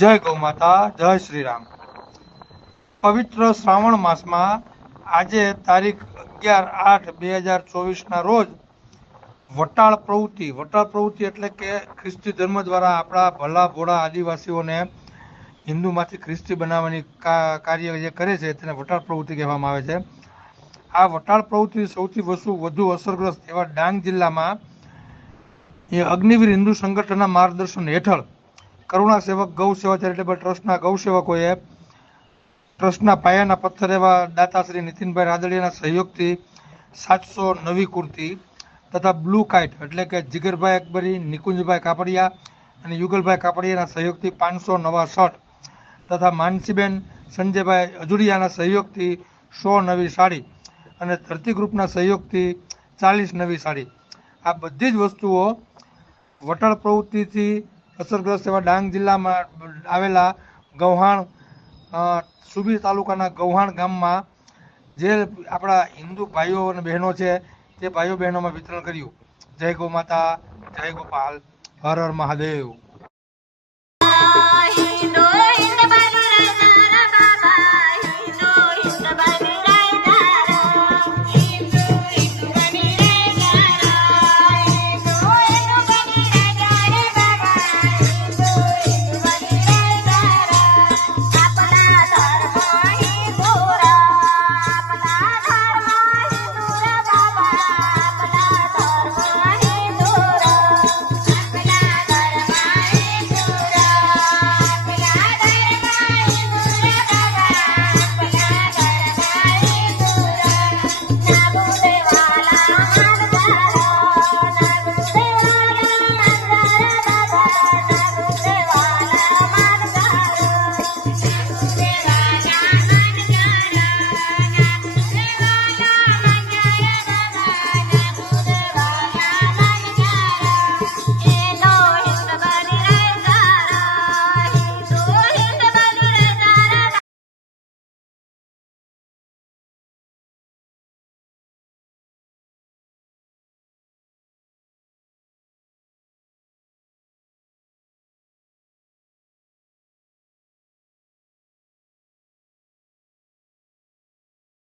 જય ગૌ માતા, જય શ્રી રામ. પવિત્ર શ્રાવણ માસમાં આજે તારીખ અગિયાર આઠ બે હજાર ચોવીસના રોજ વટાળ પ્રવૃત્તિ વટાળ પ્રવૃત્તિ એટલે કે ખ્રિસ્તી ધર્મ દ્વારા આપણા ભલા ભોળા આદિવાસીઓને હિન્દુમાંથી ખ્રિસ્તી બનાવવાની કાર્ય જે કરે છે તેને વટાળ પ્રવૃત્તિ કહેવામાં આવે છે. આ વટાળ પ્રવૃત્તિ સૌથી વધુ વધુ અસરગ્રસ્ત એવા ડાંગ જિલ્લામાં એ અગ્નિવીર હિન્દુ સંગઠનના માર્ગદર્શન હેઠળ કરુણા સેવક ગૌ સેવા ચેરિટેબલ ટ્રસ્ટના ગૌ સેવકોએ ટ્રસ્ટના પાયાના પથ્થર એવા દાતા શ્રી નીતિનભાઈ રાદડિયાના સહયોગથી સાતસો નવી કુર્તી તથા બ્લુ કાઇટ એટલે કે જીગરભાઈ અકબરી, નિકુંજભાઈ કાપડિયા અને યુગલભાઈ કાપડિયાના સહયોગથી પાંચસો નવા શર્ટ તથા માનસીબેન સંજયભાઈ અજુડિયાના સહયોગથી સો નવી સાડી અને ધરતી ગ્રુપના સહયોગથી ચાલીસ નવી સાડી. આ બધી જ વસ્તુઓ વટાળ પ્રવૃત્તિથી અસરગ્રસ્ત એવા ડાંગ જિલ્લામાં આવેલા ગૌહાણ સુબીર તાલુકાના ગૌહાણ ગામમાં જે આપણા હિન્દુ ભાઈઓ અને બહેનો છે, તે ભાઈઓ બહેનોમાં વિતરણ કર્યું. જય ગૌ માતા, જય ગોપાલ, હર હર મહાદેવ.